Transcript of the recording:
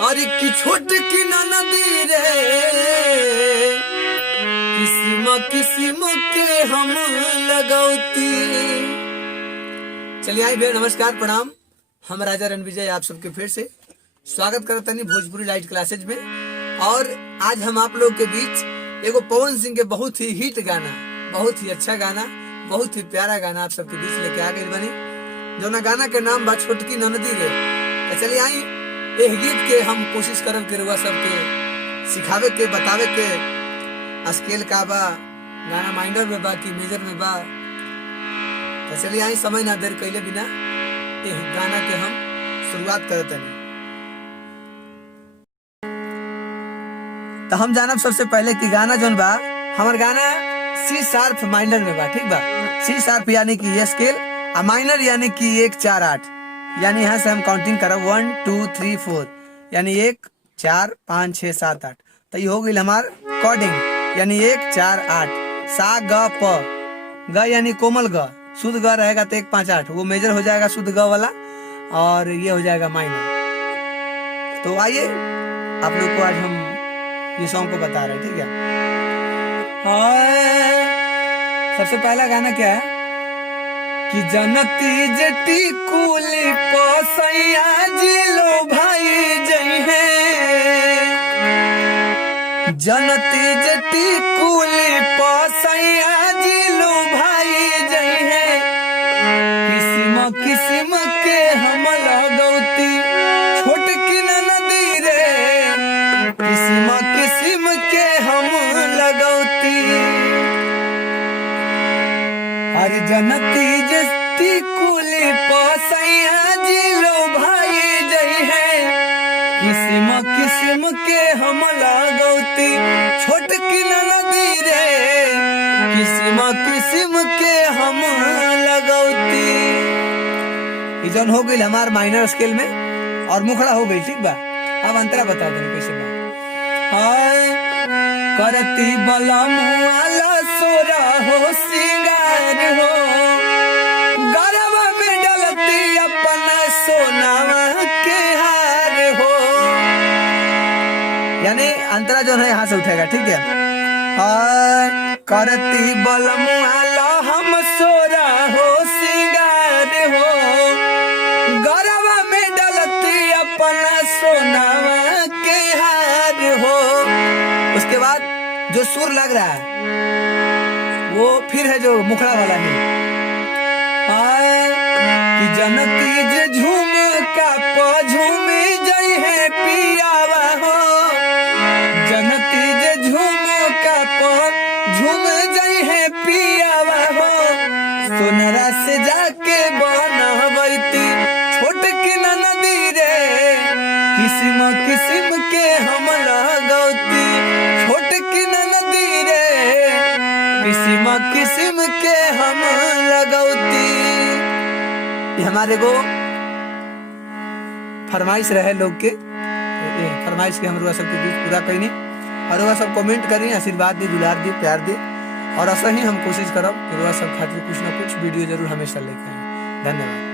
और की छोट की नदी रे किस्म किस्म के हम लगौती। चलिए आई भैया, नमस्कार प्रणाम। हम राजा रणविजय आप सबके फिर से स्वागत करते हैं भोजपुरी लाइट क्लासेज में। और आज हम आप लोग के बीच एगो पवन सिंह के बहुत ही हिट गाना, बहुत ही अच्छा गाना, बहुत ही प्यारा गाना आप सबके बीच लेके आ गए बनी, जो ना गाना के नाम बा छोटकी ननदी रे। तो चलिए आई एह गीत के हम कोशिश करब के रुआ सबके सिखावे के, बतावे के स्केल का बा, गाना माइनर में बा कि मेजर में बा। तो चलिए आई समय ना देर कैले बिना एह गाना के हम शुरुआत करते हैं। तो हम जानब सबसे पहले कि गाना जोन बा हमार गाना सी शार्प माइनर में बा, ठीक बा। सी शार्प यानी कि ये स्केल, और माइनर यानी कि 1 4 8, यानी यहाँ से हम काउंटिंग करब 1 2 3 4, यानी 1 4 5 6 7 8। तो ये हो गई हमार कॉर्डिंग, यानी 1 4 8। सा ग प, ग यानी कोमल ग, शुद्ध ग रहेगा तो 1 5 8, वो मेजर हो जाएगा शुद्ध ग वाला, और ये हो जाएगा माइनर। तो आइए आप लोग को आज हम ये सॉन्ग को बता रहे हैं, ठीक है। सबसे पहला गाना क्या है कि जनती जटी कुली पसैया जिलो भाई जई है, जनती जटी कुली पसैया जिलो भाई जई है, किस्म किस्म के हम लगौती छोटकी नदी रे, किस्म किस्म के हम लगौती। अरे जनती जस्ती कुली पसैया जिलो भाई जई है, किस्म किस्म के हम लगौती छोटकी नदी रे, किस्म किस्म के हम लगौती। ये जौन हो गई हमार माइनर स्केल में, और मुखड़ा हो गई, ठीक बा। अब अंतरा बता दें कैसे बा। करती बला मुआला सोरा हो सिंगार हो, गरबा में डलती अपना सोनावा के हार हो, यानी अंतरा जो है यहाँ से उठेगा, ठीक है। करती बला मुआला हम सोरा हो सिंगार हो, गरबा में डलती अपना सोनावा के हार हो। उसके बाद जो सुर लग रहा है वो फिर है जो मुखड़ा वाला है, कि जनती जे झूम का झूमी जई है पियावा हो, जनती जे झूम का झूम जई है पियावा हो, सोनरा से जाके बनवैती छोटकी नदी रे, किस्म किस्म के हम लगौती छोटकी नदी रे, किस्म किस्म के हम लगौती। ये हमारे को फरमाइश रहे लोग के, फरमाइश के हम रुआ सबके बीच पूरा कहीं, और रुआ सब कमेंट करें, आशीर्वाद दी, दुलार दी, प्यार दी, और ऐसा ही हम कोशिश करब कि रुआ सब खातिर कुछ ना कुछ वीडियो जरूर हमेशा लेके आए। धन्यवाद।